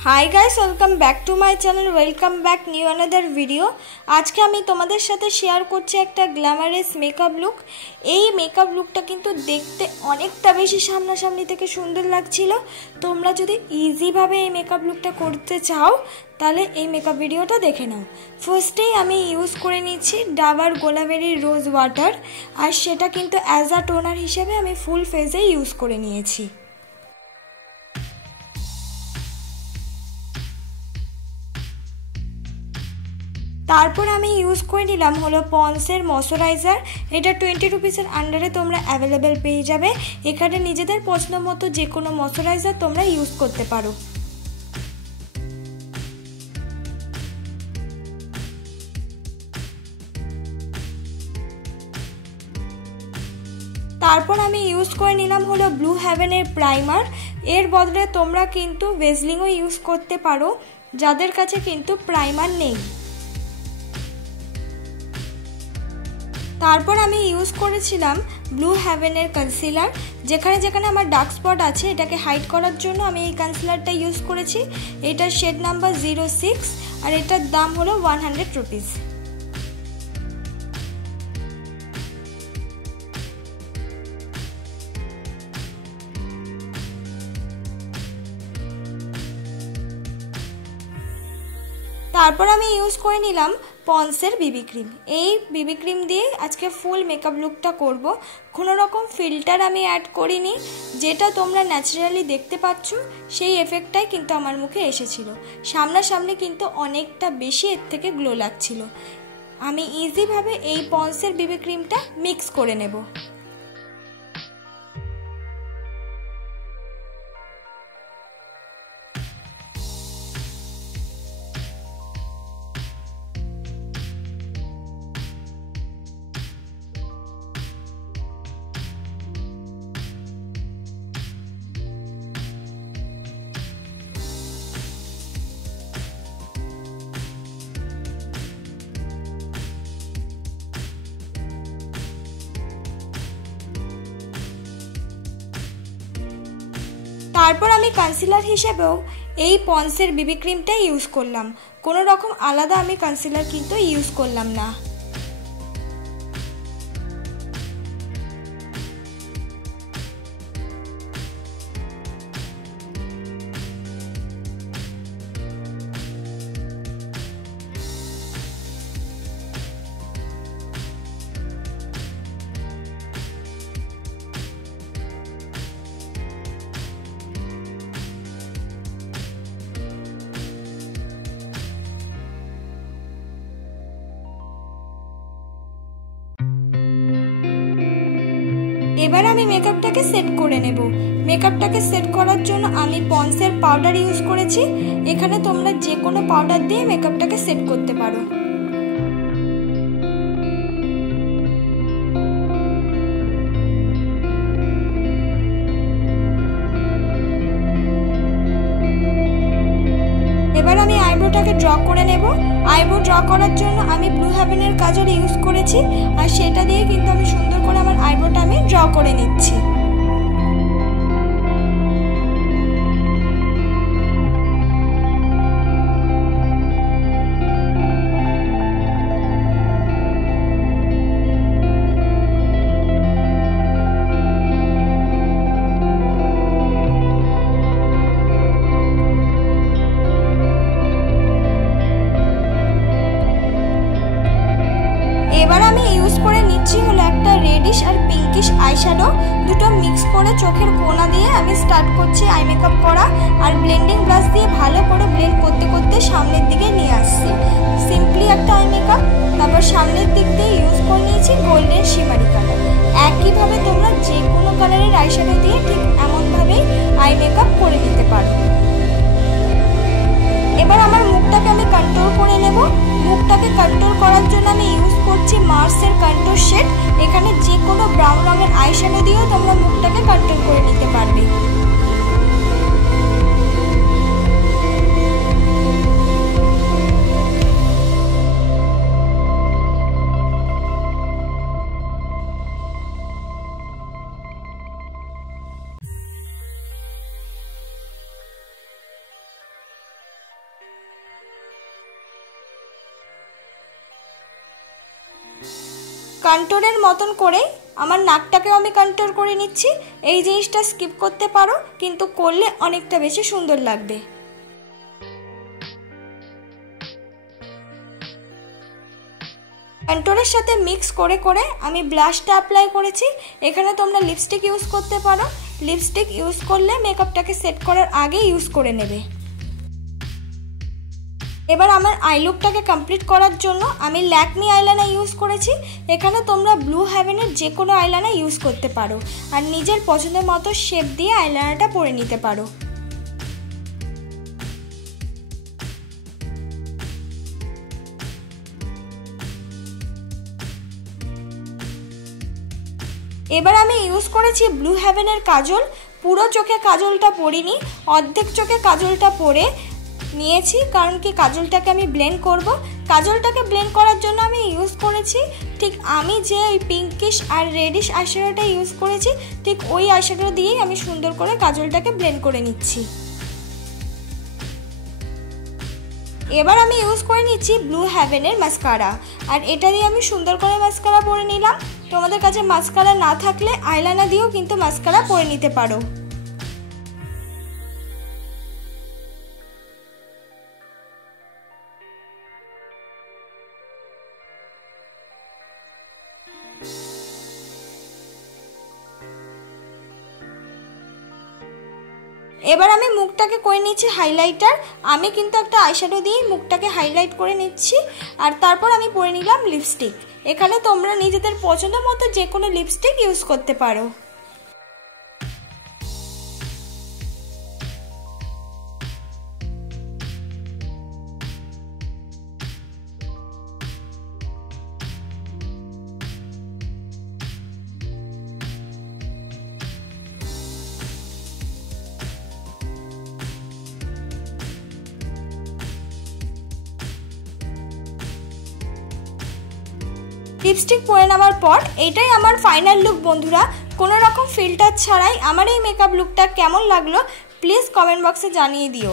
High guys welcome back to my channel welcome back new another video. आज के आमी तोमादेर साथे शेयर करछि एकटा ग्लैमारास मेकअप लुक। এই মেকআপ লুকটা কিন্তু দেখতে অনেকটা বেশি সামনাসামনি থেকে সুন্দর লাগছিল। তোমরা যদি ইজি ভাবে এই মেকআপ লুকটা করতে চাও তাহলে এই মেকআপ ভিডিওটা দেখে নাও। ফার্স্টেই আমি ইউজ করে নিচ্ছি ডাবার গোলাবেরি রোজ ওয়াটার, আর সেটা কিন্তু অ্যাজ আ টোনার হিসেবে আমি ফুল ফেসে ইউজ করে নিয়েছি। তারপর আমি ইউজ করে নিলাম হলো পন্সের ময়শ্চারাইজার। এটা 20 রুপিসের আন্ডারে তোমরা অ্যাভেলেবেল পেয়ে যাবে। এখানে নিজেদের পছন্দ মতো যে কোনো ময়শ্চারাইজার তোমরা ইউজ করতে পারো। তারপর আমি ইউজ করে নিলাম হলো ব্লু হেভেনের প্রাইমার। এর বদলে তোমরা কিন্তু ভেজলিংও ইউজ করতে পারো যাদের কাছে কিন্তু প্রাইমার নেই। তারপর আমি ইউজ করেছিলাম ব্লু হেভেনের কনসিলার। যেখানে যেখানে আমার ডার্ক স্পট আছে এটাকে হাইড করার জন্য আমি এই কনসিলারটা ইউজ করেছি। এটা শেড নাম্বার 06 আর এটার দাম হলো 100 রুপিস। তারপর আমি ইউজ করে নিলাম পন্সের বিবি ক্রিম। এই বিবি ক্রিম দিয়ে আজকে ফুল মেকআপ লুকটা করব। কোনো রকম ফিল্টার আমি অ্যাড করিনি, যেটা তোমরা ন্যাচারালি দেখতে পাচ্ছ সেই এফেক্টটাই কিন্তু আমার মুখে এসেছিল। সামনাসামনি কিন্তু অনেকটা বেশি এর থেকে গ্লো লাগছিল। আমি ইজিভাবে এই পন্সের বিবি ক্রিমটা মিক্স করে নেব। তারপর আমি কনসিলার হিসেবেও এই পন্সের বিবি ক্রিমটা ইউজ করলাম। কোনো রকম আলাদা আমি কনসিলার কিন্তু ইউজ করলাম না। এবার আমি মেকআপটাকে সেট করে নেব। মেকআপটাকে সেট করার জন্য আমি পন্সের পাউডার ইউজ করেছি। এখানে তোমরা যে কোনো পাউডার দিয়ে মেকআপটাকে সেট করতে পারো। এবার আমি আইব্রোটাকে ড্র করে নেব। আইব্রো ড্র করার জন্য আমি ব্লু হেভেনের কাজল ইউজ করেছি, আর সেটা দিয়ে কিন্তু আমি সুন্দর করে আমার আইব্রোটা আমি ড্র করে নিচ্ছি। এবার আমি ইউজ করে নিচ্ছি হলো একটা রেডিশ আর পিঙ্কিশ আইশ্যাডো। দুটো মিক্স করে চোখের কোনা দিয়ে আমি স্টার্ট করছি আই মেকআপ করা, আর ব্লেন্ডিং ব্রাশ দিয়ে ভালো করে ব্লেন্ড করতে করতে সামনের দিকে নিয়ে আসছি। সিম্পলি একটা আই মেকআপ। তারপর সামনের দিক দিয়ে ইউজ করে নিয়েছি গোল্ডেন শিমারি কালার। একইভাবে তোমরা যে কোনো কালারের আইশ্যাডো দিয়ে ঠিক এমনভাবেই আই মেকআপ করে নিতে পারো। এবার আমার মুখটাকে আমি কন্ট্রোল করে নেব। মুখটাকে কন্ট্রোল করার জন্য আমি ইউজ করছি মার্সের কন্ট্রোল শেড। এখানে যে কোনো ব্রাউন রঙের আইশ্যাডো দিয়েও তোমরা মুখটাকে কন্ট্রোল করে নিতে পারবে। কন্ট্রোলের মতন করে আমার নাকটাকেও আমি কন্ট্রোল করে নিচ্ছি। এই জিনিসটা স্কিপ করতে পারো, কিন্তু করলে অনেকটা বেশি সুন্দর লাগবে। কন্ট্রোলের সাথে মিক্স করে করে আমি ব্লাশটা অ্যাপ্লাই করেছি। এখানে তোমরা লিপস্টিক ইউজ করতে পারো। লিপস্টিক ইউজ করলে মেকআপটাকে সেট করার আগে ইউজ করে নেবে। এবার আমার আই লুকটাকে কমপ্লিট করার জন্য আমি ল্যাকমি আইলাইনার ইউজ করেছি। এখানে তোমরা ব্লু হেভেনের যে কোনো আইলাইনার ইউজ করতে পারো আর নিজের পছন্দের মতো শেপ দিয়ে আইলাইনারটা পরে নিতে পারো। এবার আমি ইউজ করেছি ব্লু হেভেনের কাজল। পুরো চোখে কাজলটা পরিনি, অর্ধেক চোখে কাজলটা পরে নিয়েছি, কারণ কি কাজলটাকে আমি ব্লেন্ড করব। কাজলটাকে ব্লেন্ড করার জন্য আমি ইউজ করেছি ঠিক আমি যে ওই পিঙ্কিশ আর রেডিশ আইশ্যাডোটা ইউজ করেছি, ঠিক ওই আইশ্যাডো দিয়েই আমি সুন্দর করে কাজলটাকে ব্লেন্ড করে নিচ্ছি। এবার আমি ইউজ করে নিচ্ছি ব্লু হেভেনের মাস্কারা, আর এটা দিয়ে আমি সুন্দর করে মাস্কারা পরে নিলাম। তোমাদের কাছে মাস্কারা না থাকলে আইলাইনার দিয়েও কিন্তু মাস্কারা পরে নিতে পারো। এবার আমি মুখটাকে করে নিচ্ছি হাইলাইটার। আমি কিন্তু একটা আইশ্যাডো দিয়ে মুখটাকে হাইলাইট করে নিচ্ছি, আর তারপর আমি পরে নিলাম লিপস্টিক। এখানে তোমরা নিজেদের পছন্দ মতো যে কোনো লিপস্টিক ইউজ করতে পারো। লিপস্টিক পরে নেওয়ার পর এটাই আমার ফাইনাল লুক বন্ধুরা। কোনো রকম ফিল্টার ছাড়াই আমার এই মেকআপ লুকটা কেমন লাগলো প্লিজ কমেন্ট বক্সে জানিয়ে দিও।